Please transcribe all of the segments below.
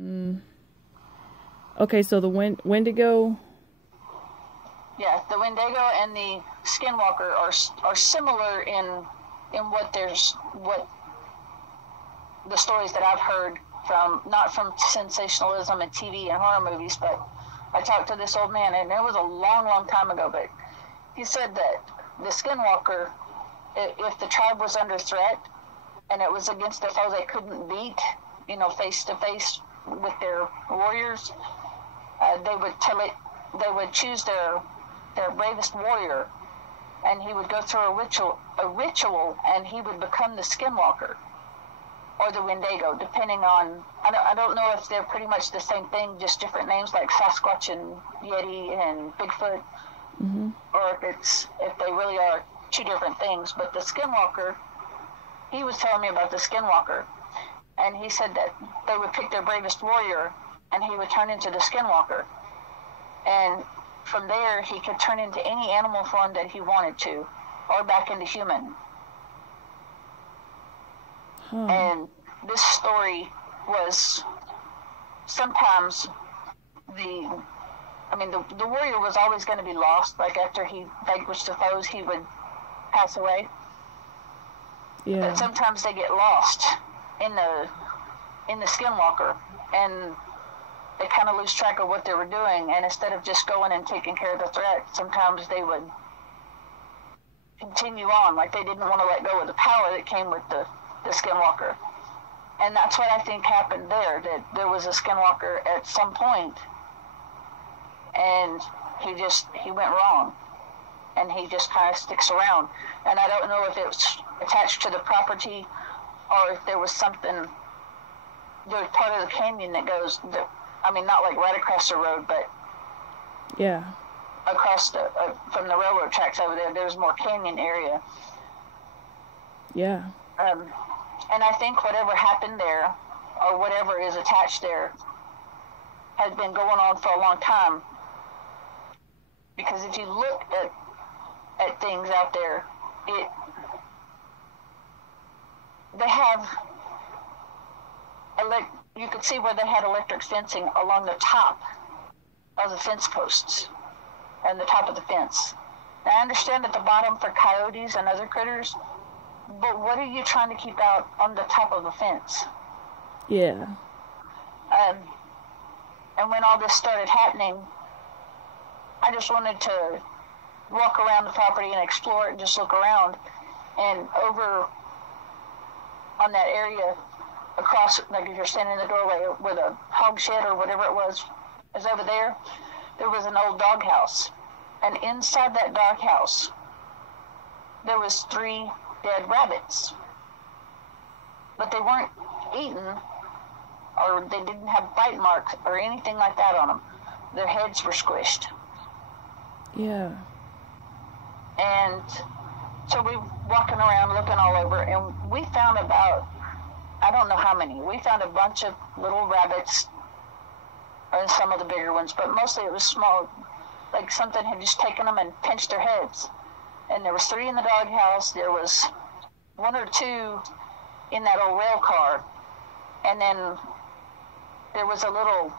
Mm. Okay, so the Wendigo. Yeah, the Wendigo and the Skinwalker are similar in what the stories that I've heard from, not from sensationalism and TV and horror movies, but I talked to this old man, and it was a long, long time ago, but he said that the Skinwalker, if the tribe was under threat and it was against a foe they couldn't beat, face to face with their warriors, they would choose their bravest warrior, and he would go through a ritual, and he would become the Skinwalker or the Wendigo, depending on. I don't know if they're pretty much the same thing, just different names like Sasquatch and Yeti and Bigfoot, Mm-hmm. or if they really are two different things. But the Skinwalker, he was telling me about the Skinwalker, and he said that they would pick their bravest warrior, and he would turn into the Skinwalker, and from there he could turn into any animal form that he wanted to, or back into human. And this story was sometimes the warrior was always going to be lost. Like after he vanquished the foes, he would pass away. Yeah. But sometimes they get lost in the Skinwalker, and they kind of lose track of what they were doing. And instead of just going and taking care of the threat, sometimes they would continue on, like they didn't want to let go of the power that came with the Skinwalker. And that's what I think happened there, that there was a Skinwalker at some point, and he went wrong, and he just kind of sticks around. And I don't know if it was attached to the property, or if there was something, there's part of the canyon that goes, not like right across the road, but yeah, across from the railroad tracks over there, there's more canyon area. Yeah. And I think whatever happened there, or whatever is attached there, has been going on for a long time. Because if you look at things out there, they have you could see where they had electric fencing along the top of the fence posts and the top of the fence. Now, I understand at the bottom for coyotes and other critters, but what are you trying to keep out on the top of the fence? Yeah. And when all this started happening, I just wanted to walk around the property and explore it and just look around. And over on that area, across, like if you're standing in the doorway where the hog shed or whatever it was is over there, there was an old doghouse. And inside that doghouse, there was 3 dead rabbits. But they weren't eaten, or they didn't have bite marks or anything like that on them. Their heads were squished. Yeah. And so we were walking around looking all over, and we found about, I don't know how many, we found a bunch of little rabbits, and some of the bigger ones, but mostly it was small, like something had just taken them and pinched their heads. And there was 3 in the doghouse, there was 1 or 2 in that old rail car, and then there was a little,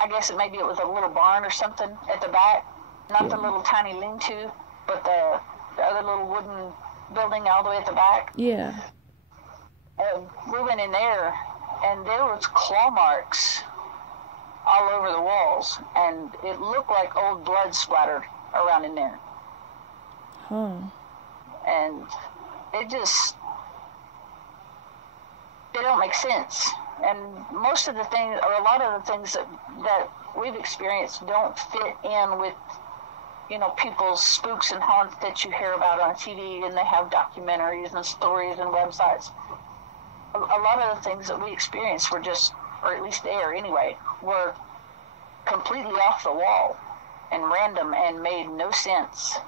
I guess maybe it was a little barn or something at the back, not the little tiny lean-to, but the other little wooden building all the way at the back. Yeah. We went in there, and there was claw marks all over the walls, and it looked like old blood splattered around in there. Huh. And it don't make sense. And most of the things, or a lot of the things that we've experienced don't fit in with, people's spooks and haunts that you hear about on TV, and they have documentaries and stories and websites. A lot of the things that we experienced were just, or at least there anyway, were completely off the wall and random and made no sense.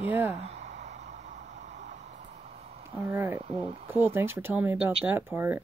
Yeah. All right. Well, cool. Thanks for telling me about that part.